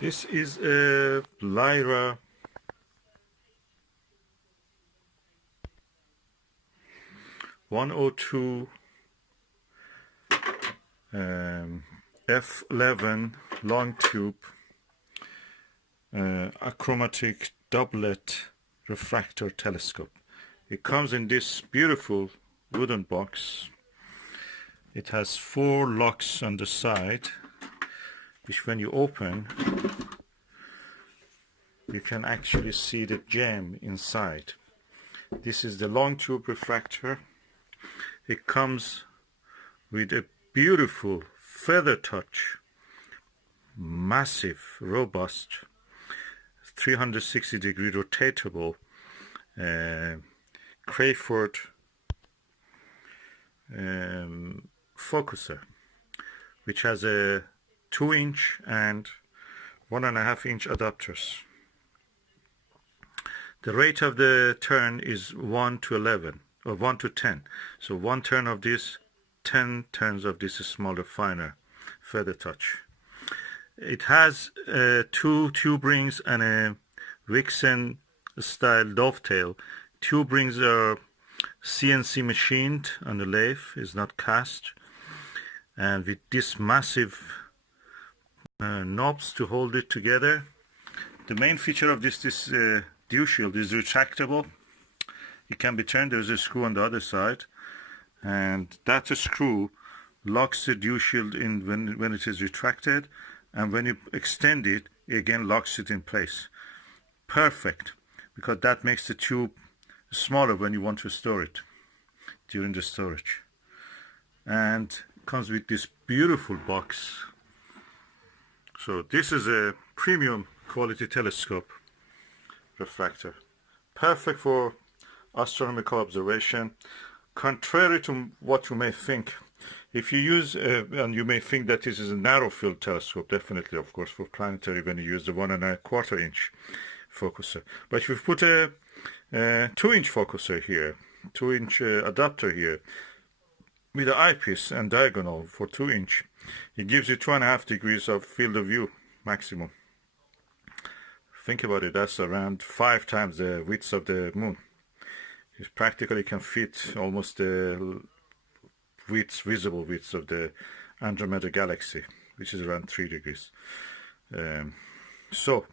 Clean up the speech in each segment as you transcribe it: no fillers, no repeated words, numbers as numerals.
This is a Lyra 102 F11 long tube achromatic doublet refractor telescope. It comes in this beautiful wooden box. It has 4 locks on the side, which when you open, you can actually see the gem inside. This is the long tube refractor. It comes with a beautiful feather touch, massive, robust, 360-degree rotatable Crayford focuser, which has a 2-inch and 1.5-inch adapters. The rate of the turn is 1 to 11 or 1 to 10. So 1 turn of this, 10 turns of this smaller, finer feather touch. It has 2 tube rings and a Vixen style dovetail. Tube rings are CNC machined on the lathe, is not cast, and with this massive knobs to hold it together. The main feature of this dew shield is retractable. It can be turned. There's a screw on the other side, and that screw locks the dew shield in when it is retracted, and when you extend it, it again locks it in place. Perfect, because that makes the tube smaller when you want to store it during the storage. And comes with this beautiful box. So this is a premium quality telescope refractor, perfect for astronomical observation. Contrary to what you may think, if you use and you may think that this is a narrow field telescope, definitely, of course, for planetary when you use the 1.25 inch focuser. But if you put a 2-inch focuser here, 2-inch adapter here, with the eyepiece and diagonal for 2-inch, it gives you 2.5 degrees of field of view maximum. Think about it, that's around 5 times the width of the moon. It practically can fit almost the visible width of the Andromeda galaxy, which is around 3 degrees. So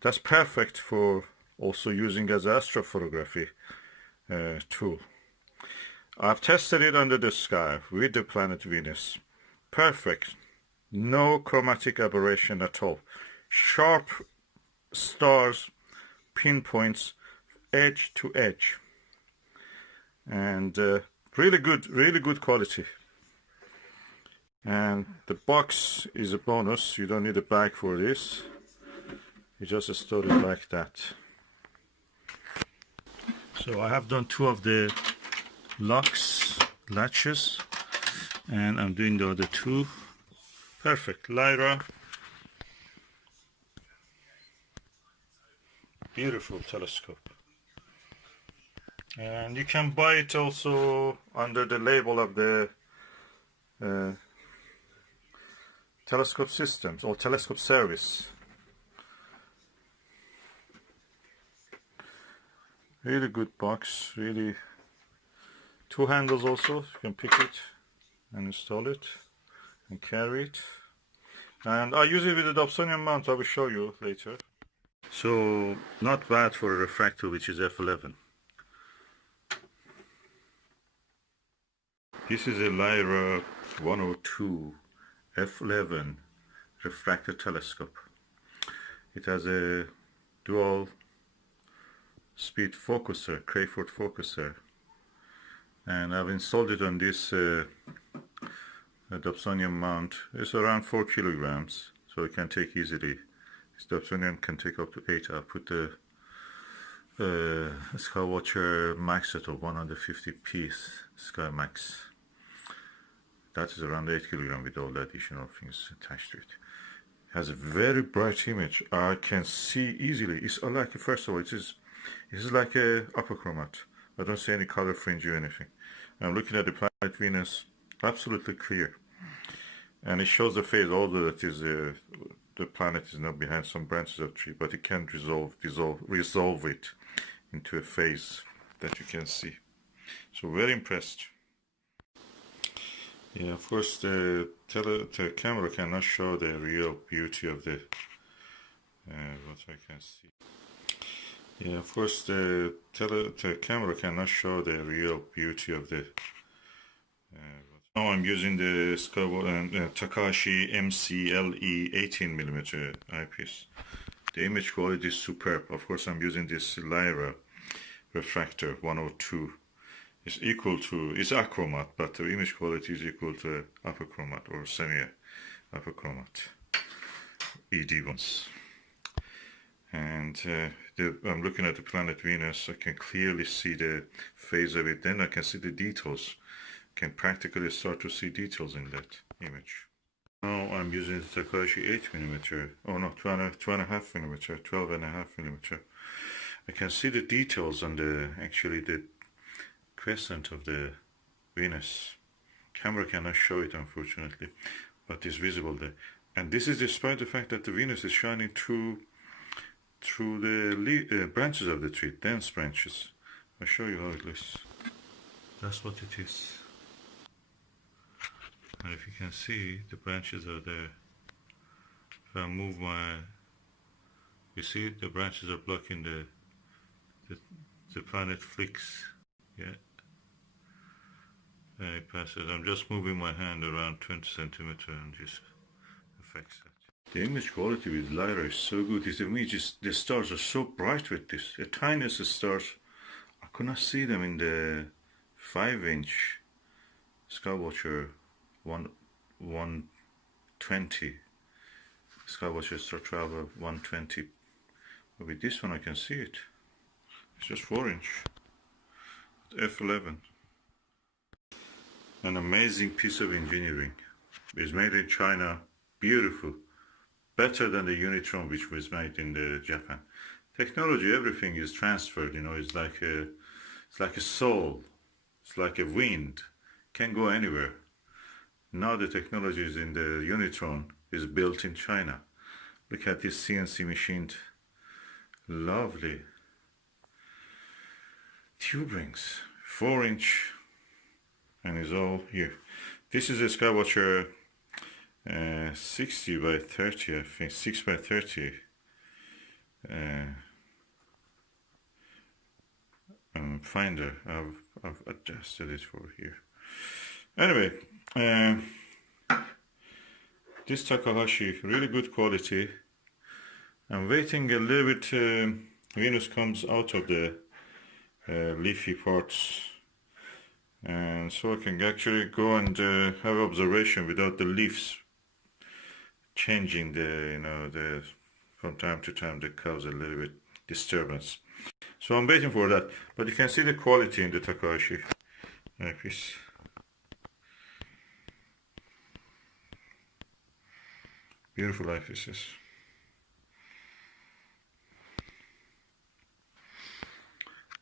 that's perfect for also using as an astrophotography tool. I've tested it under the sky with the planet Venus. Perfect. No chromatic aberration at all. Sharp stars, pinpoints, edge to edge. And really good quality. And the box is a bonus. You don't need a bag for this. You just store it like that. So I have done 2 of the latches, and I'm doing the other 2. Perfect. Lyra, beautiful telescope, and you can buy it also under the label of the telescope systems or telescope service. Really good box, really. 2 handles also, you can pick it and install it and carry it. And I use it with a Dobsonian mount, I will show you later. So not bad for a refractor which is f11. This is a Lyra 102 f11 refractor telescope. It has a dual speed focuser, Crayford focuser, and I've installed it on this Dobsonian mount. It's around 4 kilograms, so it can take easily. This Dobsonian can take up to 8. I'll put the Skywatcher Max at 150 piece Sky Max. That is around 8 kilograms with all the additional things attached to it. It has a very bright image. I can see easily. It's like, first of all, it is like a upper chromat. I don't see any color fringe or anything. I'm looking at the planet Venus, absolutely clear. And it shows the phase, although it is the planet is now behind some branches of tree, but it can resolve it into a phase that you can see. So very impressed. Yeah, of course the camera cannot show the real beauty of the what I can see. Yeah, of course the camera cannot show the real beauty of the now I'm using the Takashi MCLE 18mm eyepiece. The image quality is superb. Of course I'm using this Lyra Refractor 102. It's achromat, but the image quality is equal to achromat or semi-achromat ED ones. And I'm looking at the planet Venus. I can clearly see the phase of it. Then I can see the details. Can practically start to see details in that image. Now I'm using the Takashi 8mm. Oh no, 2.5mm, 12.5mm. I can see the details on the crescent of the Venus. Camera cannot show it unfortunately, but it's visible there. And this is despite the fact that the Venus is shining through the branches of the tree, dense branches. I'll show you how it looks. That's what it is. And if you can see, the branches are there. If I move you see the branches are blocking the planet flicks. Yeah. And it passes. I'm just moving my hand around 20 centimeters and just affects that. The image quality with Lyra is so good. The stars are so bright with this. The tiniest stars, I could not see them in the 5-inch Skywatcher 120. Skywatcher Star Traveler 120. But with this one I can see it. It's just 4-inch. F11. An amazing piece of engineering. It's made in China. Beautiful. Better than the Unitron which was made in Japan. Technology, everything is transferred, you know, it's like a soul. It's like a wind. Can go anywhere. Now the technology is in the Unitron is built in China. Look at this CNC machined. Lovely. Tube rings. 4-inch. And it's all here. This is a Skywatcher 60 by 30, I think, 6 by 30 finder. I've adjusted it for here. Anyway, this Takahashi, really good quality. I'm waiting a little bit. Venus comes out of the leafy parts, and so I can actually go and have observation without the leaves changing from time to time that cause a little bit disturbance. So I'm waiting for that, but you can see the quality in the Takahashi eyepiece. Beautiful eyepieces.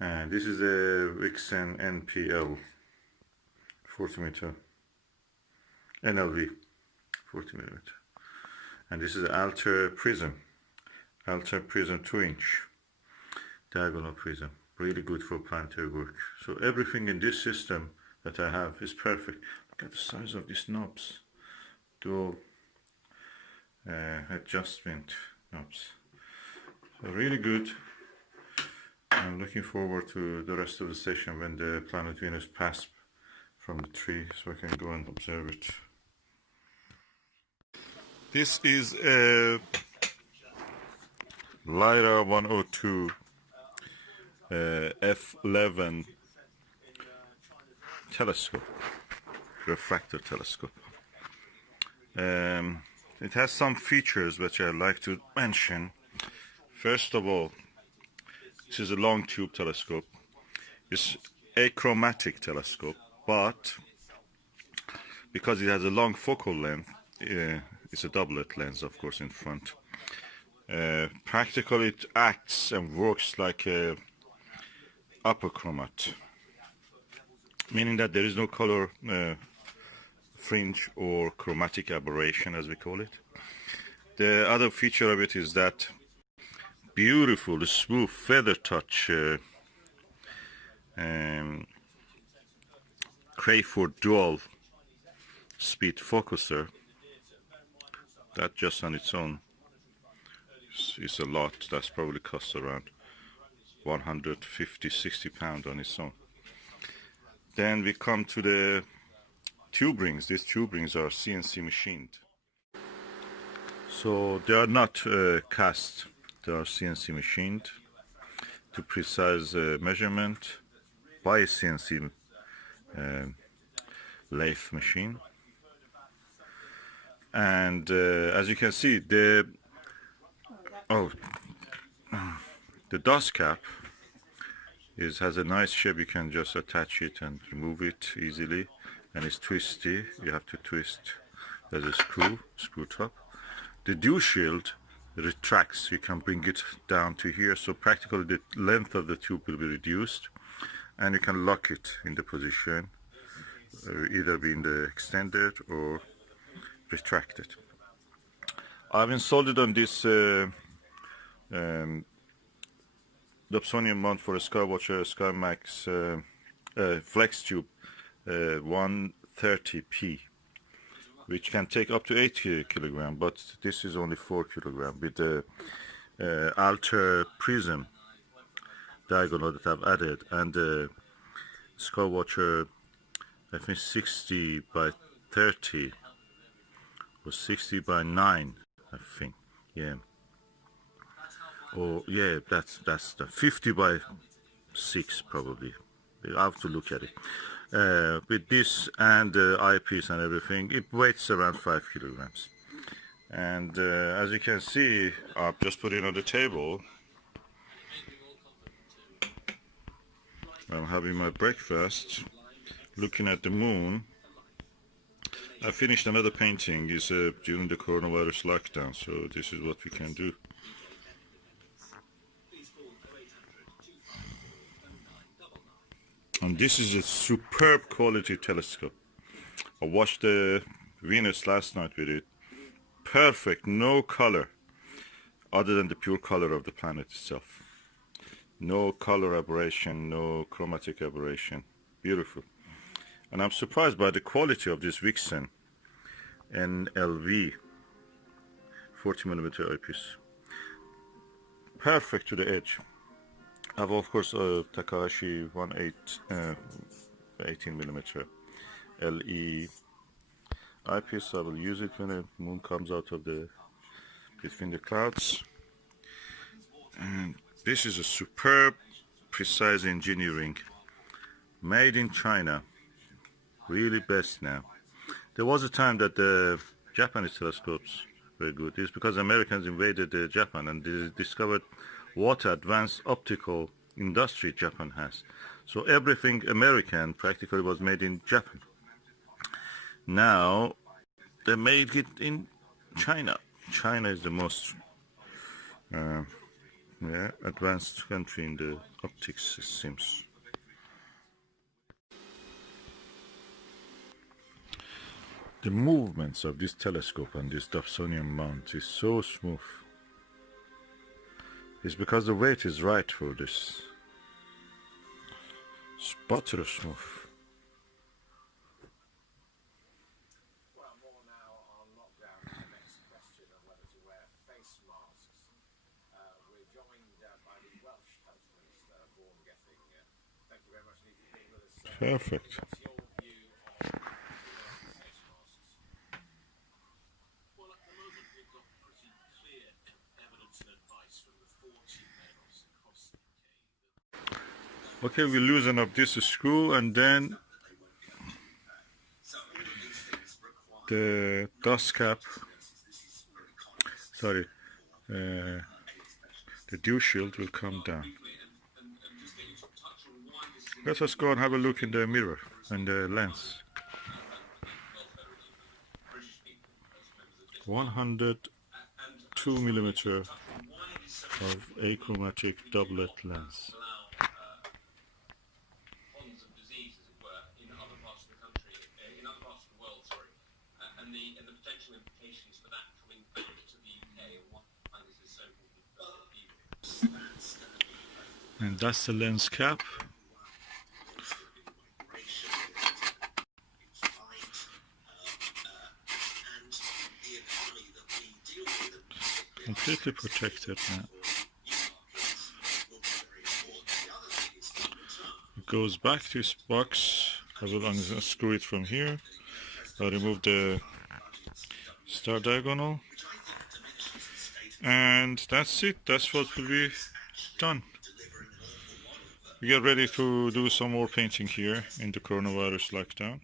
And this is the Vixen NPL 40mm NLV 40mm. And this is the Alter Prism 2-inch diagonal prism, really good for planetary work. So everything in this system that I have is perfect. Look at the size of these knobs, dual adjustment knobs. So really good. I'm looking forward to the rest of the session when the planet Venus passes from the tree, so I can go and observe it. This is a Lyra 102 F11 telescope, refractor telescope. It has some features which I'd like to mention. First of all, this is a long tube telescope. It's a achromatic telescope, but because it has a long focal length, it's a doublet lens, of course, in front. Practically, it acts and works like a achromat, meaning that there is no color fringe or chromatic aberration, as we call it. The other feature of it is that beautiful, smooth feather touch Crayford dual speed focuser. That just on its own is a lot. That's probably cost around 150-60 pounds on its own. Then we come to the tube rings. These tube rings are CNC machined. So they are not cast, they are CNC machined to precise measurement by a CNC lathe machine. And as you can see, the dust cap has a nice shape. You can just attach it and remove it easily, and it's twisty. You have to twist. There's a screw top. The dew shield retracts. You can bring it down to here, so practically the length of the tube will be reduced, and you can lock it in the position, either being the extended or retracted. I've installed it on this Dobsonian mount for a Skywatcher SkyMax Flex Tube 130p, which can take up to 8 kilogram, but this is only 4 kilogram with the alter prism diagonal that I've added, and the Skywatcher, I think 60 by 30 or 60 by 9, I think, yeah. Or yeah, that's the 50 by 6 probably. I have to look at it. With this and the eyepiece and everything, it weighs around 5 kilograms. And as you can see, I've just put it on the table. I'm having my breakfast, looking at the moon. I finished another painting. It's during the coronavirus lockdown, so this is what we can do. And this is a superb quality telescope. I watched the Venus last night with it. Perfect, no color other than the pure color of the planet itself. No color aberration, no chromatic aberration. Beautiful. And I'm surprised by the quality of this Vixen NLV 40mm eyepiece. Perfect to the edge. I have of course a Takahashi 18mm LE eyepiece. I will use it when the moon comes out of between the clouds. And this is a superb, precise engineering, made in China. Really best now. There was a time that the Japanese telescopes were good. It's because Americans invaded Japan and they discovered what advanced optical industry Japan has. So everything American practically was made in Japan. Now they made it in China. China is the most advanced country in the optics, it seems. The movements of this telescope and this Dobsonian mount is so smooth. It's because the weight is right for this. It's butter smooth. Well, more now on lockdown. The next question of whether to wear face masks. We're joined by the Welsh Health Minister, Vaughan Gething. Thank you very much indeed for being with us. Perfect. What's your view on face masks? Well, at the moment we've got pretty clear evidence and advice from the 40 mayors across the UK. Okay, we loosen up this screw and then the dust cap, the dew shield will come down. Let us go and have a look in the mirror and the lens. 102mm of achromatic doublet lens. And the potential implications for that coming back to the And that's the lens cap. Completely protected now. It goes back to its box. I will unscrew it from here. I'll remove the star diagonal. And that's it. That's what will be done. We get ready to do some more painting here in the coronavirus lockdown.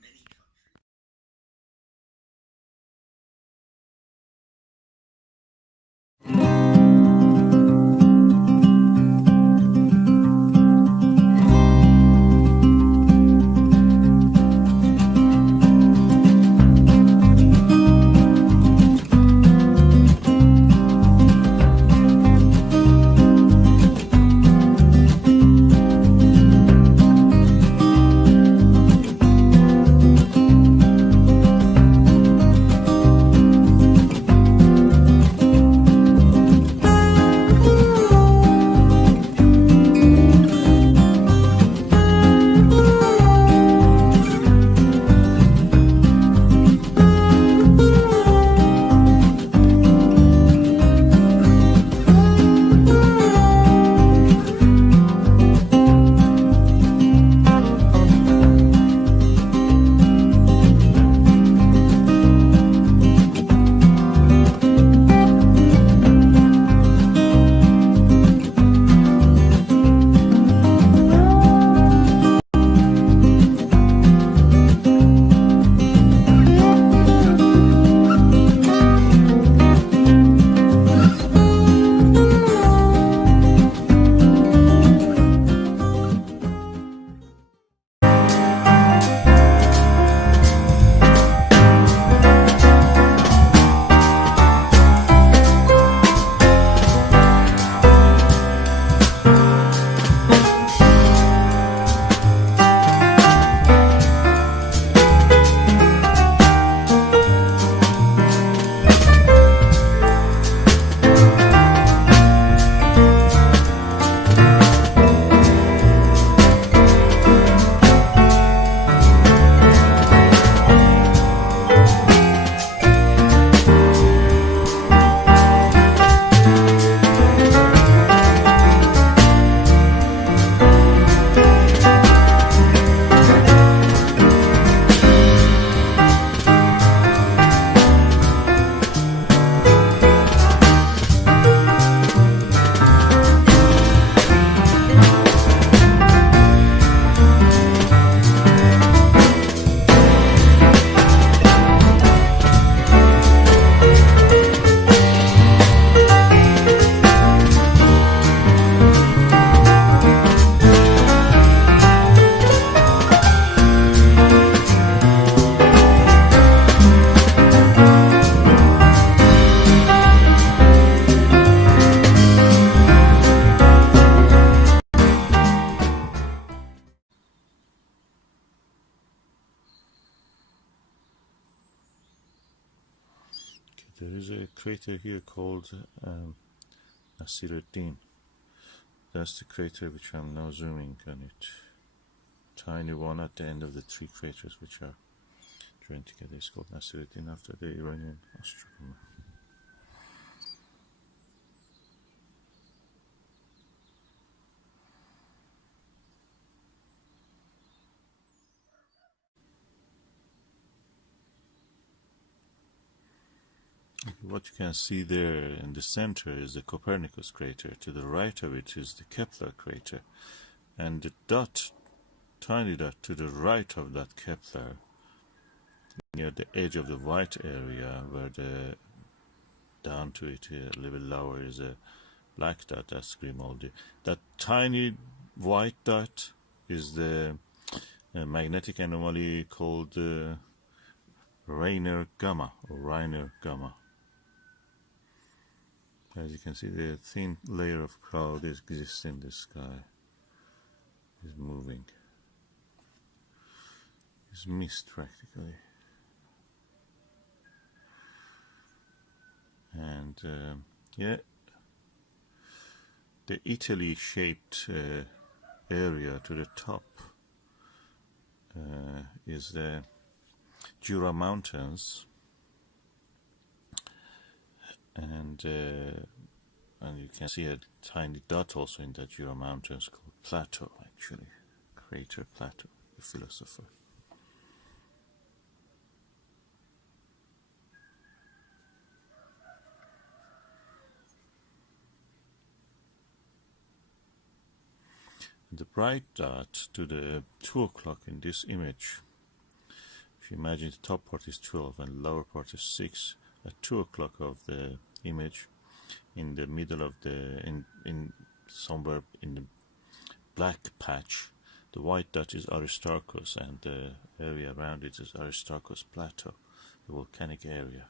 There is a crater here called Nasiruddin. That's the crater which I'm now zooming on it. Tiny one at the end of the three craters which are joined together. It's called Nasiruddin after the Iranian astronomer. What you can see there in the center is the Copernicus crater. To the right of it is the Kepler crater. And the dot, tiny dot to the right of that Kepler, near the edge of the white area, where the down to it a little lower is a black dot, that's Grimaldi. That tiny white dot is the magnetic anomaly called Rainer Gamma, or Reiner Gamma. As you can see, the thin layer of cloud exists in the sky. It's moving. It's mist practically. And yeah, the Italy shaped area to the top is the Jura Mountains, and you can see a tiny dot also in the Jura Mountains called Plato, actually, crater Plato, the philosopher. The bright dot to the 2 o'clock in this image, if you imagine the top part is 12 and the lower part is 6, at 2 o'clock of the image, in the middle of the, in somewhere in the black patch, the white dot is Aristarchus, and the area around it is Aristarchus Plateau, the volcanic area.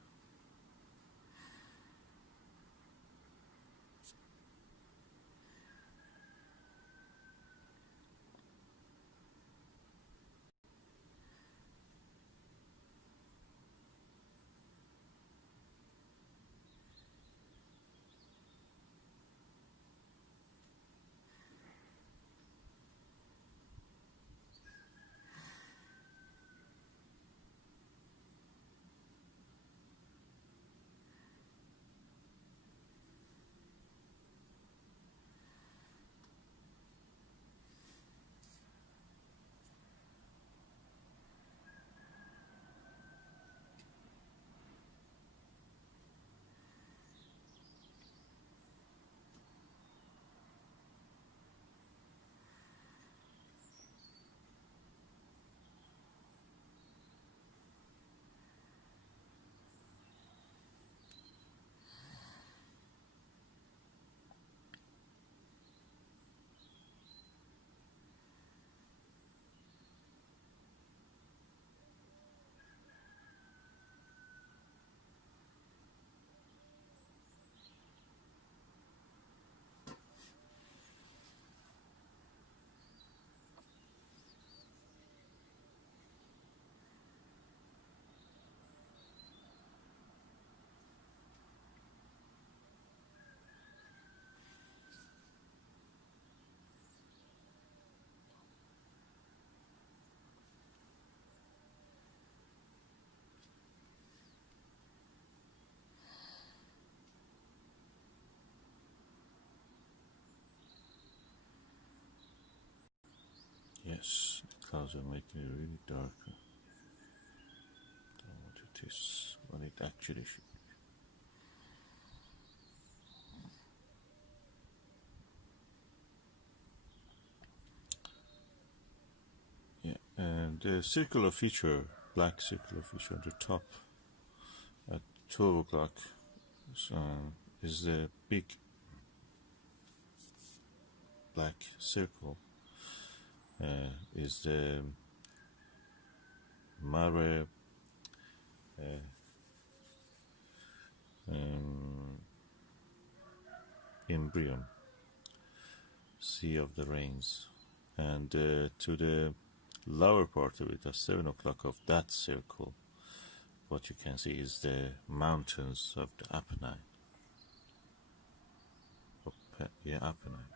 Yes, the clouds are making it really darker than what it is, what it actually should be. Yeah, and the circular feature, black circular feature at the top at 12 o'clock is the big black circle, is the Mare Imbrium, Sea of the Rains, and to the lower part of it, at 7 o'clock of that circle, what you can see is the mountains of the Apennine. Yeah, Apennine.